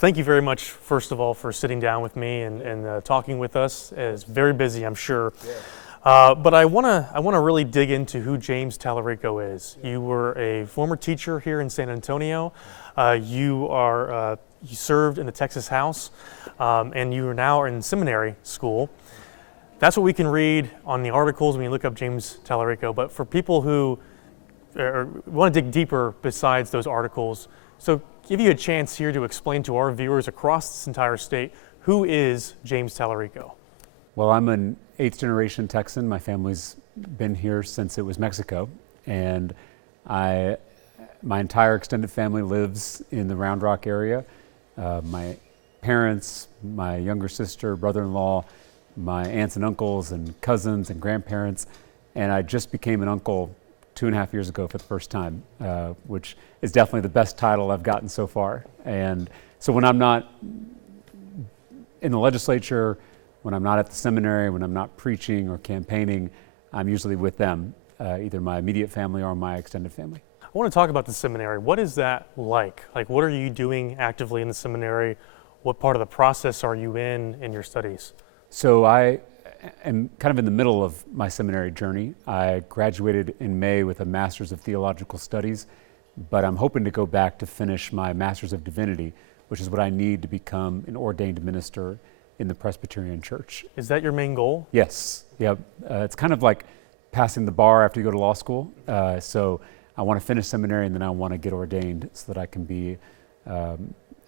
thank you very much, first of all, for sitting down with me and talking with us. It's very busy, I'm sure. Yeah. But I want to really dig into who James Talarico is. Yeah. You were a former teacher here in San Antonio. You served in the Texas House, and you are now in seminary school. That's what we can read on the articles when you look up James Talarico. But for people who want to dig deeper besides those articles, so give you a chance here to explain to our viewers across this entire state, who is James Talarico? Well, I'm an 8th generation Texan. My family's been here since it was Mexico, and my entire extended family lives in the Round Rock area. My parents, my younger sister, brother-in-law, my aunts and uncles and cousins and grandparents, and I just became an uncle 2.5 years ago for the first time, which is definitely the best title I've gotten so far. And so when I'm not in the legislature, when I'm not at the seminary, when I'm not preaching or campaigning, I'm usually with them, either my immediate family or my extended family. I want to talk about the seminary. What is that like? Like, what are you doing actively in the seminary? What part of the process are you in your studies? So I am kind of in the middle of my seminary journey. I graduated in May with a Master's of Theological Studies, but I'm hoping to go back to finish my Master's of Divinity, which is what I need to become an ordained minister in the Presbyterian Church. Is that your main goal? Yes. Yeah. It's kind of like passing the bar after you go to law school. So I want to finish seminary and then I want to get ordained so that I can be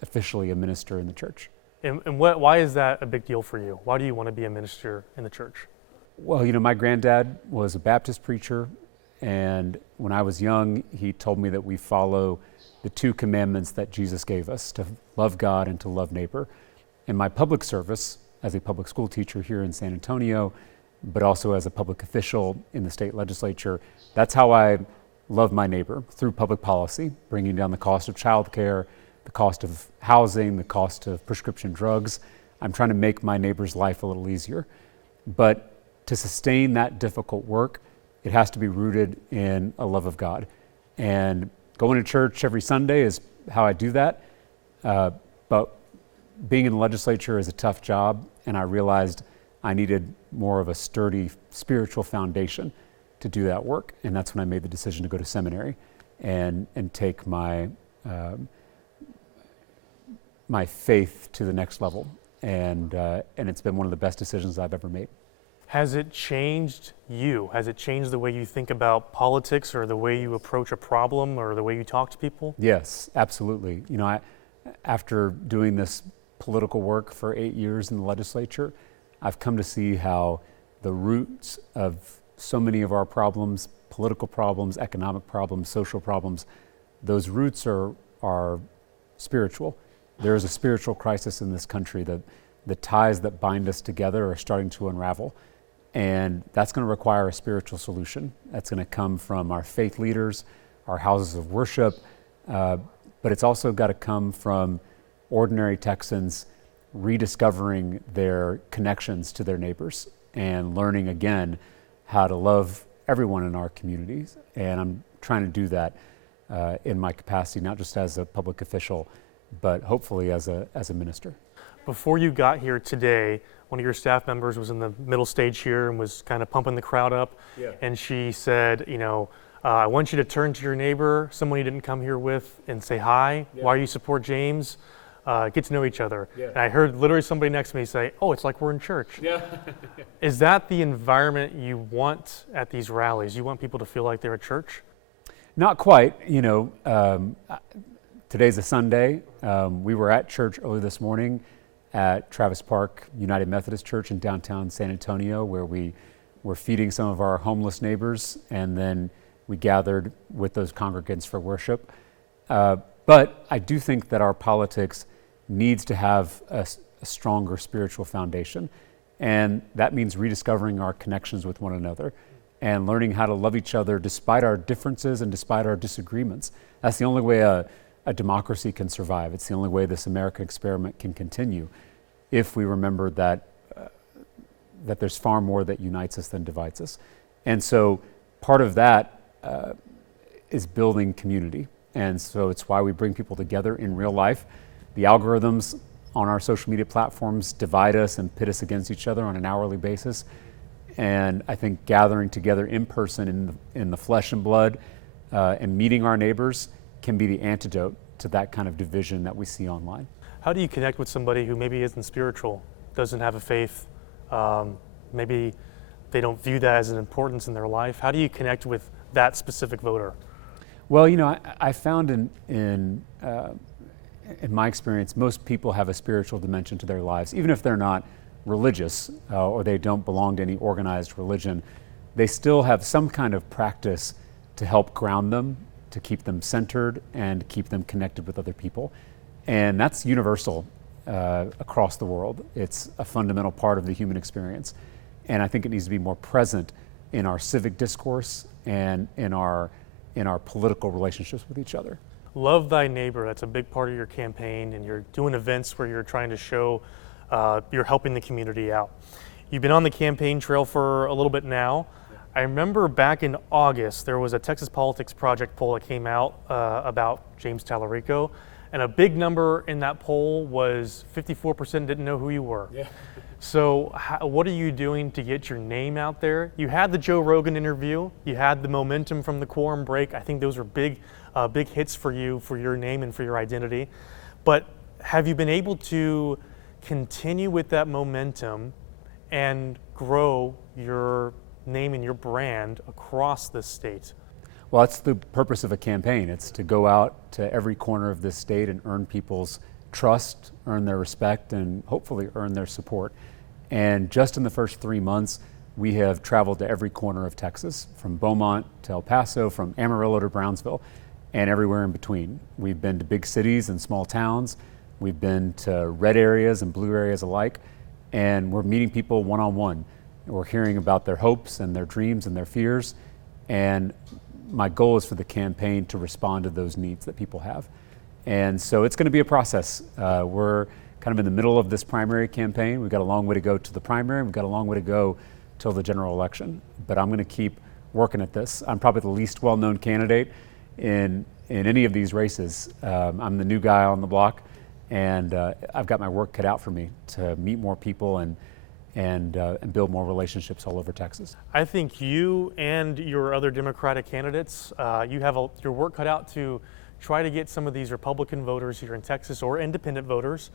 officially a minister in the church. And why is that a big deal for you? Why do you want to be a minister in the church? Well, my granddad was a Baptist preacher, and when I was young, he told me that we follow the 2 commandments that Jesus gave us, to love God and to love neighbor. In my public service, as a public school teacher here in San Antonio, but also as a public official in the state legislature, that's how I love my neighbor, through public policy, bringing down the cost of childcare, the cost of housing, the cost of prescription drugs. I'm trying to make my neighbor's life a little easier. But to sustain that difficult work, it has to be rooted in a love of God. And going to church every Sunday is how I do that. But being in the legislature is a tough job, and I realized I needed more of a sturdy spiritual foundation to do that work. And that's when I made the decision to go to seminary and take my faith to the next level, and it's been one of the best decisions I've ever made. Has it changed you? Has it changed the way you think about politics or the way you approach a problem or the way you talk to people? Yes, absolutely. After doing this political work for 8 years in the legislature, I've come to see how the roots of so many of our problems, political problems, economic problems, social problems, those roots are spiritual. There is a spiritual crisis in this country. The ties that bind us together are starting to unravel. And that's going to require a spiritual solution. That's going to come from our faith leaders, our houses of worship, but it's also got to come from ordinary Texans rediscovering their connections to their neighbors and learning again how to love everyone in our communities. And I'm trying to do that in my capacity, not just as a public official, but hopefully as a minister. Before you got here today, one of your staff members was in the middle stage here and was kind of pumping the crowd up. Yeah. And she said, I want you to turn to your neighbor, someone you didn't come here with, and say hi. Yeah. Why do you support James? Get to know each other. Yeah. And I heard literally somebody next to me say, oh, it's like we're in church. Yeah. Is that the environment you want at these rallies? You want people to feel like they're at church? Not quite. Today's a Sunday. We were at church early this morning at Travis Park United Methodist Church in downtown San Antonio, where we were feeding some of our homeless neighbors, and then we gathered with those congregants for worship. But I do think that our politics needs to have a stronger spiritual foundation, and that means rediscovering our connections with one another and learning how to love each other despite our differences and despite our disagreements. That's the only way a democracy can survive. It's the only way this American experiment can continue, if we remember that there's far more that unites us than divides us. And so part of that is building community. And so it's why we bring people together in real life The algorithms on our social media platforms divide us and pit us against each other on an hourly basis. And I think gathering together in person in the flesh and blood and meeting our neighbors can be the antidote to that kind of division that we see online. How do you connect with somebody who maybe isn't spiritual, doesn't have a faith, maybe they don't view that as an importance in their life? How do you connect with that specific voter? Well, I found in my experience, most people have a spiritual dimension to their lives, even if they're not religious or they don't belong to any organized religion. They still have some kind of practice to help ground them, to keep them centered and keep them connected with other people. And that's universal across the world. It's a fundamental part of the human experience. And I think it needs to be more present in our civic discourse and in our political relationships with each other. Love thy neighbor, that's a big part of your campaign, and you're doing events where you're trying to show you're helping the community out. You've been on the campaign trail for a little bit now. I remember back in August, there was a Texas Politics Project poll that came out about James Talarico, and a big number in that poll was 54% didn't know who you were. Yeah. So what are you doing to get your name out there? You had the Joe Rogan interview, you had the momentum from the quorum break. I think those were big hits for you, for your name and for your identity. But have you been able to continue with that momentum and grow your name and your brand across the state? Well, that's the purpose of a campaign. It's to go out to every corner of this state and earn people's trust, earn their respect, and hopefully earn their support. And just in the first 3 months, we have traveled to every corner of Texas, from Beaumont to El Paso, from Amarillo to Brownsville, and everywhere in between. We've been to big cities and small towns. We've been to red areas and blue areas alike, and we're meeting people one-on-one. We're hearing about their hopes and their dreams and their fears, and my goal is for the campaign to respond to those needs that people have. And so it's going to be a process. We're kind of in the middle of this primary campaign. We've got a long way to go to the primary. We've got a long way to go till the general election, but I'm going to keep working at this. I'm probably the least well-known candidate in any of these races. I'm the new guy on the block, and I've got my work cut out for me to meet more people and build more relationships all over Texas. I think you and your other Democratic candidates, you have your work cut out to try to get some of these Republican voters here in Texas or independent voters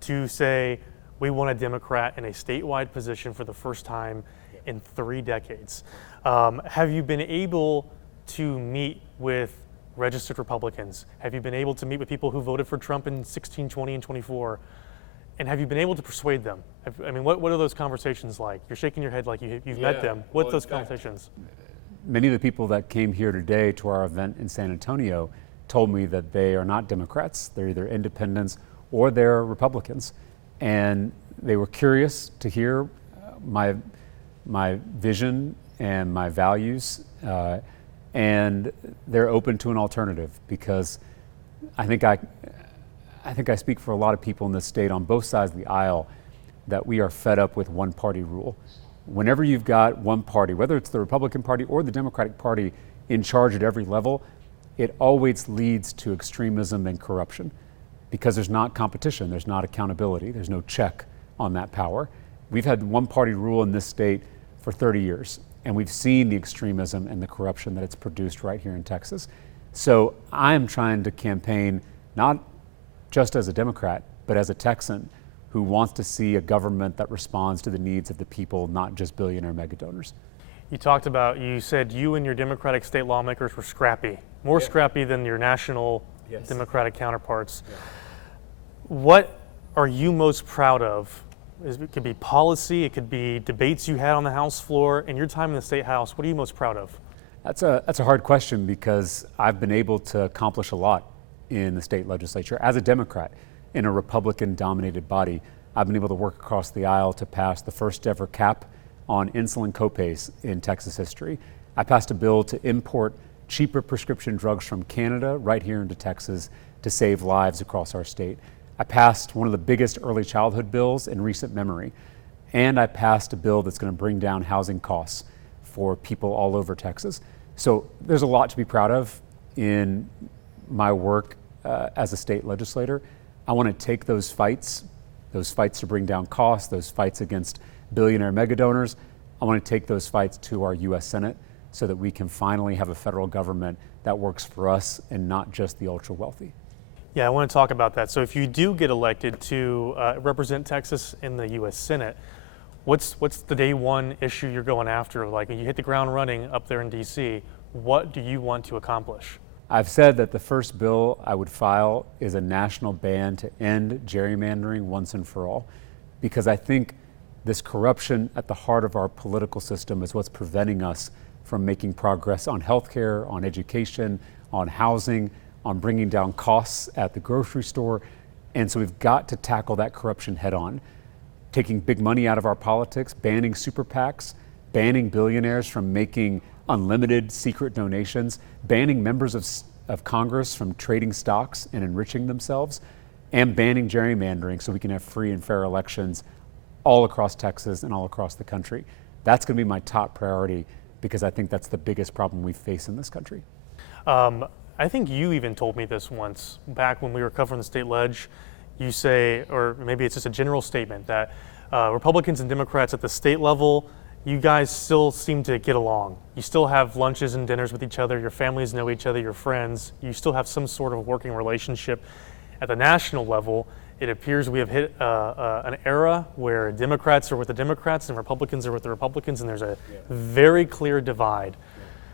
to say, we want a Democrat in a statewide position for the first time in 3 decades. Have you been able to meet with registered Republicans? Have you been able to meet with people who voted for Trump in 16, 20, and 24? And have you been able to persuade them? What are those conversations like? You're shaking your head like you've met them. What are those conversations? Many of the people that came here today to our event in San Antonio told me that they are not Democrats. They're either independents or they're Republicans. And they were curious to hear my vision and my values. And they're open to an alternative, because I think I speak for a lot of people in this state on both sides of the aisle that we are fed up with one-party rule. Whenever you've got one party, whether it's the Republican Party or the Democratic Party in charge at every level, it always leads to extremism and corruption, because there's not competition, there's not accountability, there's no check on that power. We've had one-party rule in this state for 30 years, and we've seen the extremism and the corruption that it's produced right here in Texas. So I am trying to campaign not just as a Democrat, but as a Texan who wants to see a government that responds to the needs of the people, not just billionaire mega donors. You said you and your Democratic state lawmakers were scrappy, more scrappy than your national Democratic counterparts. Yeah. What are you most proud of? It could be policy, it could be debates you had on the House floor. In your time in the State House, what are you most proud of? That's a hard question, because I've been able to accomplish a lot in the state legislature. As a Democrat in a Republican-dominated body, I've been able to work across the aisle to pass the first ever cap on insulin copays in Texas history. I passed a bill to import cheaper prescription drugs from Canada right here into Texas to save lives across our state. I passed one of the biggest early childhood bills in recent memory, and I passed a bill that's going to bring down housing costs for people all over Texas. So there's a lot to be proud of in my work as a state legislator, I want to take those fights to bring down costs, those fights against billionaire mega donors, I want to take those fights to our U.S. Senate so that we can finally have a federal government that works for us and not just the ultra wealthy. Yeah, I want to talk about that. So if you do get elected to represent Texas in the U.S. Senate, what's the day one issue you're going after? Like, when you hit the ground running up there in D.C., what do you want to accomplish? I've said that the first bill I would file is a national ban to end gerrymandering once and for all, because I think this corruption at the heart of our political system is what's preventing us from making progress on healthcare, on education, on housing, on bringing down costs at the grocery store. And so we've got to tackle that corruption head on, taking big money out of our politics, banning super PACs, banning billionaires from making unlimited secret donations, banning members of Congress from trading stocks and enriching themselves, and banning gerrymandering so we can have free and fair elections all across Texas and all across the country. That's going to be my top priority because I think that's the biggest problem we face in this country. I think you even told me this once back when we were covering the state ledge. You say, or maybe it's just a general statement, that Republicans and Democrats at the state level, you guys still seem to get along. You still have lunches and dinners with each other. Your families know each other, your friends. You still have some sort of working relationship. At the national level, it appears we have hit an era where Democrats are with the Democrats and Republicans are with the Republicans, and there's a very clear divide.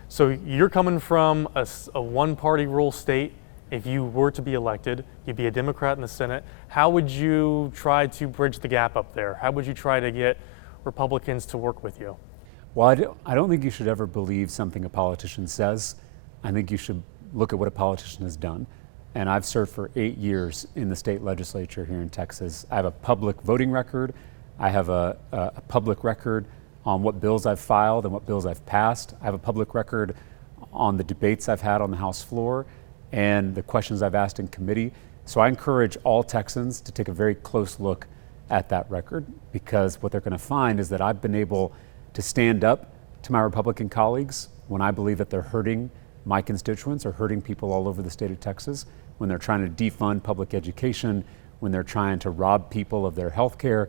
So you're coming from a one-party rule state. If you were to be elected, you'd be a Democrat in the Senate. How would you try to bridge the gap up there? How would you try to get Republicans to work with you? Well, I don't think you should ever believe something a politician says. I think you should look at what a politician has done. And I've served for 8 years in the state legislature here in Texas. I have a public voting record. I have a public record on what bills I've filed and what bills I've passed. I have a public record on the debates I've had on the House floor and the questions I've asked in committee. So I encourage all Texans to take a very close look at that record, because what they're going to find is that I've been able to stand up to my Republican colleagues when I believe that they're hurting my constituents or hurting people all over the state of Texas, when they're trying to defund public education, when they're trying to rob people of their health care.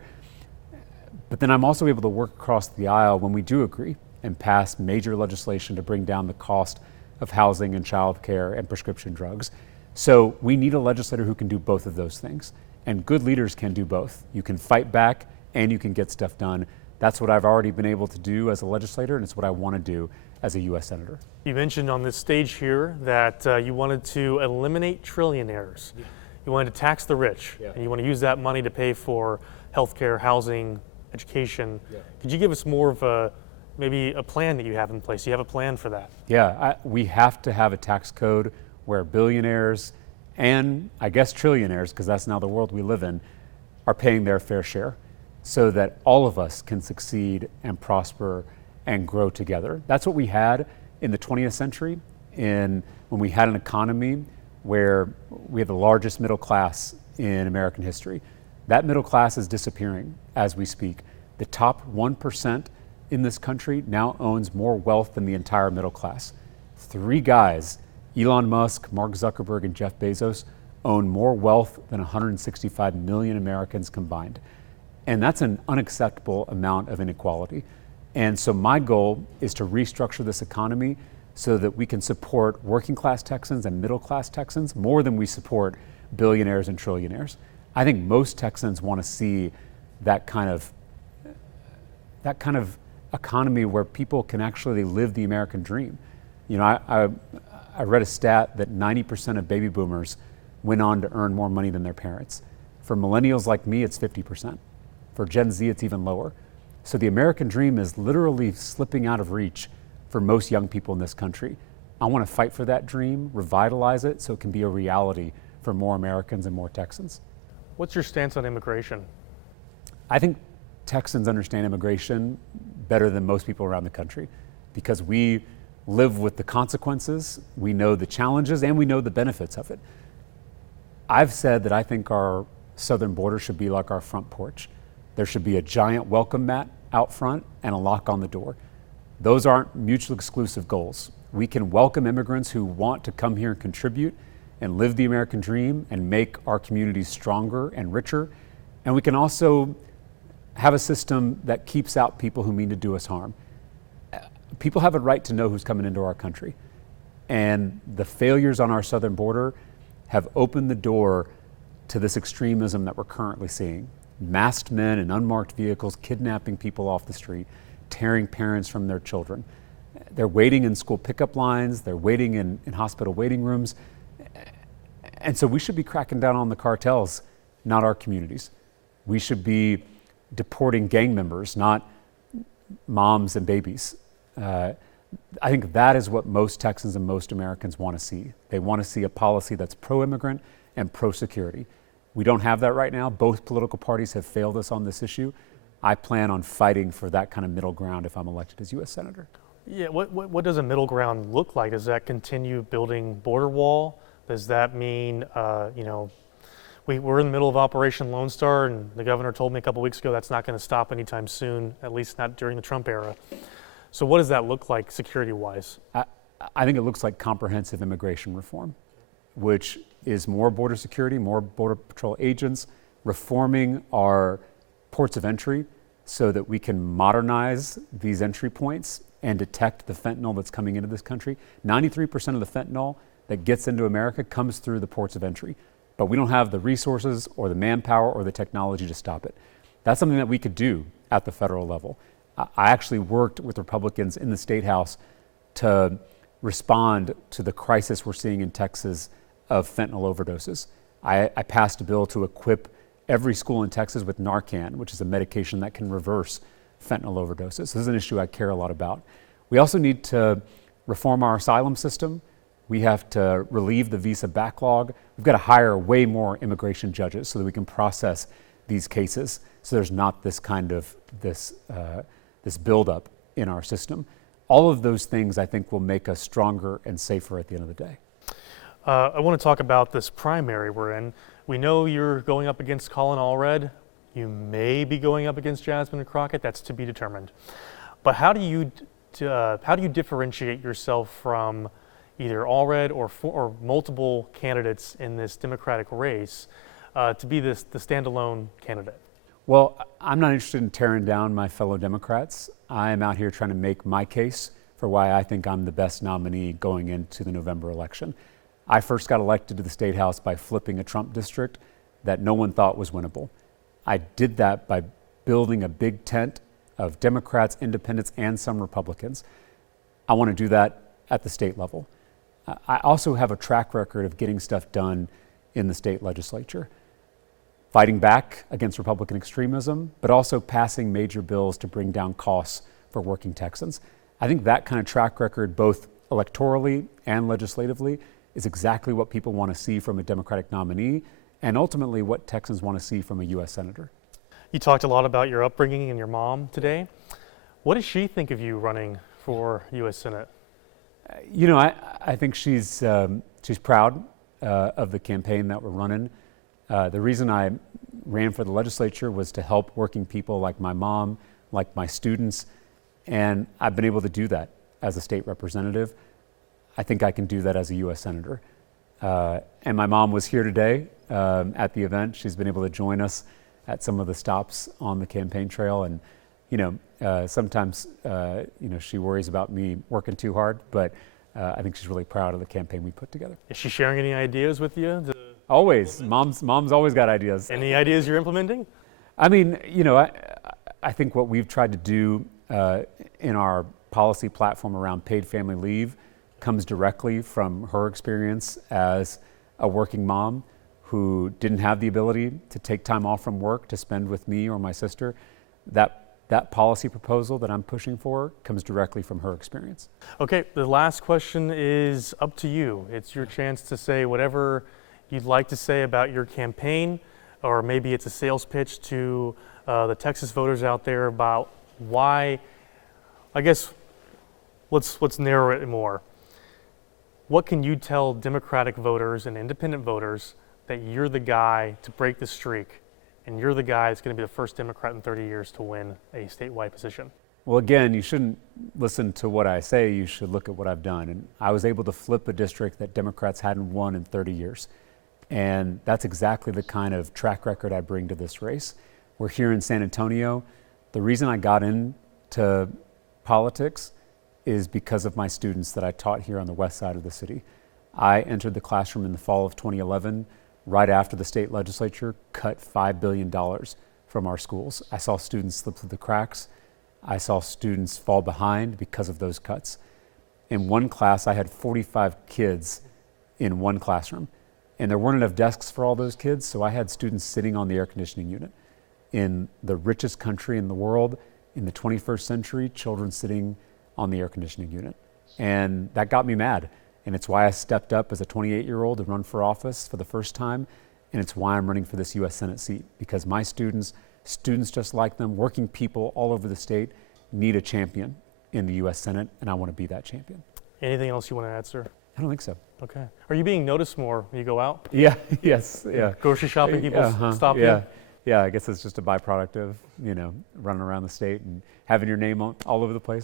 But then I'm also able to work across the aisle when we do agree and pass major legislation to bring down the cost of housing and child care and prescription drugs. So we need a legislator who can do both of those things. And good leaders can do both. You can fight back and you can get stuff done. That's what I've already been able to do as a legislator, and it's what I want to do as a U.S. Senator. You mentioned on this stage here that you wanted to eliminate trillionaires. Yeah. You wanted to tax the rich, and you want to use that money to pay for healthcare, housing, education. Yeah. Could you give us more of maybe a plan that you have in place? Do you have a plan for that? Yeah, we have to have a tax code where billionaires and I guess trillionaires, because that's now the world we live in, are paying their fair share so that all of us can succeed and prosper and grow together. That's what we had in the 20th century, when we had an economy where we had the largest middle class in American history. That middle class is disappearing as we speak. The top 1% in this country now owns more wealth than the entire middle class. 3 guys, Elon Musk, Mark Zuckerberg, and Jeff Bezos, own more wealth than 165 million Americans combined. And that's an unacceptable amount of inequality. And so my goal is to restructure this economy so that we can support working class Texans and middle class Texans more than we support billionaires and trillionaires. I think most Texans want to see that kind of economy where people can actually live the American dream. You know, I read a stat that 90% of baby boomers went on to earn more money than their parents. For millennials like me, it's 50%. For Gen Z, it's even lower. So the American dream is literally slipping out of reach for most young people in this country. I want to fight for that dream, revitalize it so it can be a reality for more Americans and more Texans. What's your stance on immigration? I think Texans understand immigration better than most people around the country because we live with the consequences, we know the challenges, and we know the benefits of it. I've said that I think our southern border should be like our front porch. There should be a giant welcome mat out front and a lock on the door. Those aren't mutually exclusive goals. We can welcome immigrants who want to come here and contribute, and live the American dream and make our communities stronger and richer. And we can also have a system that keeps out people who mean to do us harm. People have a right to know who's coming into our country. And the failures on our southern border have opened the door to this extremism that we're currently seeing. Masked men in unmarked vehicles kidnapping people off the street, tearing parents from their children. They're waiting in school pickup lines, they're waiting in hospital waiting rooms. And so we should be cracking down on the cartels, not our communities. We should be deporting gang members, not moms and babies. I think that is what most Texans and most Americans want to see. They want to see a policy that's pro-immigrant and pro-security. We don't have that right now. Both political parties have failed us on this issue. I plan on fighting for that kind of middle ground if I'm elected as U.S. Senator. Yeah, what does a middle ground look like? Does that continue building border wall? Does that mean, we're in the middle of Operation Lone Star, and the governor told me a couple weeks ago that's not going to stop anytime soon, at least not during the Trump era. So what does that look like security-wise? I think it looks like comprehensive immigration reform, which is more border security, more Border Patrol agents, reforming our ports of entry so that we can modernize these entry points and detect the fentanyl that's coming into this country. 93% of the fentanyl that gets into America comes through the ports of entry, but we don't have the resources or the manpower or the technology to stop it. That's something that we could do at the federal level. I actually worked with Republicans in the State House to respond to the crisis we're seeing in Texas of fentanyl overdoses. I passed a bill to equip every school in Texas with Narcan, which is a medication that can reverse fentanyl overdoses. This is an issue I care a lot about. We also need to reform our asylum system. We have to relieve the visa backlog. We've got to hire way more immigration judges so that we can process these cases so there's not this kind of this buildup in our system. All of those things I think will make us stronger and safer at the end of the day. I want to talk about this primary we're in. We know you're going up against Colin Allred. You may be going up against Jasmine Crockett. That's to be determined. But how do you differentiate yourself from either Allred or multiple candidates in this Democratic race to be the standalone candidate? Well, I'm not interested in tearing down my fellow Democrats. I am out here trying to make my case for why I think I'm the best nominee going into the November election. I first got elected to the State House by flipping a Trump district that no one thought was winnable. I did that by building a big tent of Democrats, independents, and some Republicans. I want to do that at the state level. I also have a track record of getting stuff done in the state legislature, fighting back against Republican extremism, but also passing major bills to bring down costs for working Texans. I think that kind of track record, both electorally and legislatively, is exactly what people want to see from a Democratic nominee and ultimately what Texans want to see from a U.S. Senator. You talked a lot about your upbringing and your mom today. What does she think of you running for U.S. Senate? I think she's proud of the campaign that we're running. The reason I ran for the legislature was to help working people like my mom, like my students, and I've been able to do that as a state representative. I think I can do that as a U.S. Senator. And my mom was here today at the event. She's been able to join us at some of the stops on the campaign trail. And, sometimes, she worries about me working too hard, but I think she's really proud of the campaign we put together. Is she sharing any ideas with you? Always. Mom's always got ideas. Any ideas you're implementing? I mean, I think what we've tried to do in our policy platform around paid family leave comes directly from her experience as a working mom who didn't have the ability to take time off from work to spend with me or my sister. That policy proposal that I'm pushing for comes directly from her experience. Okay, the last question is up to you. It's your chance to say whatever you'd like to say about your campaign, or maybe it's a sales pitch to the Texas voters out there about why. I guess let's narrow it more. What can you tell Democratic voters and independent voters that you're the guy to break the streak, and you're the guy that's going to be the first Democrat in 30 years to win a statewide position? Well, again, you shouldn't listen to what I say, you should look at what I've done. And I was able to flip a district that Democrats hadn't won in 30 years. And that's exactly the kind of track record I bring to this race. We're here in San Antonio. The reason I got into politics is because of my students that I taught here on the west side of the city. I entered the classroom in the fall of 2011, right after the state legislature cut $5 billion from our schools. I saw students slip through the cracks. I saw students fall behind because of those cuts. In one class, I had 45 kids in one classroom, and there weren't enough desks for all those kids, so I had students sitting on the air conditioning unit. In the richest country in the world, in the 21st century, children sitting on the air conditioning unit. And that got me mad. And it's why I stepped up as a 28-year-old to run for office for the first time. And it's why I'm running for this U.S. Senate seat, because my students just like them, working people all over the state need a champion in the U.S. Senate, and I want to be that champion. Anything else you want to add, sir? I don't think so. Okay. Are you being noticed more when you go out? Yeah, yes, yeah. Grocery shopping, people stop yeah. you? Yeah, I guess it's just a byproduct of, running around the state and having your name all over the place.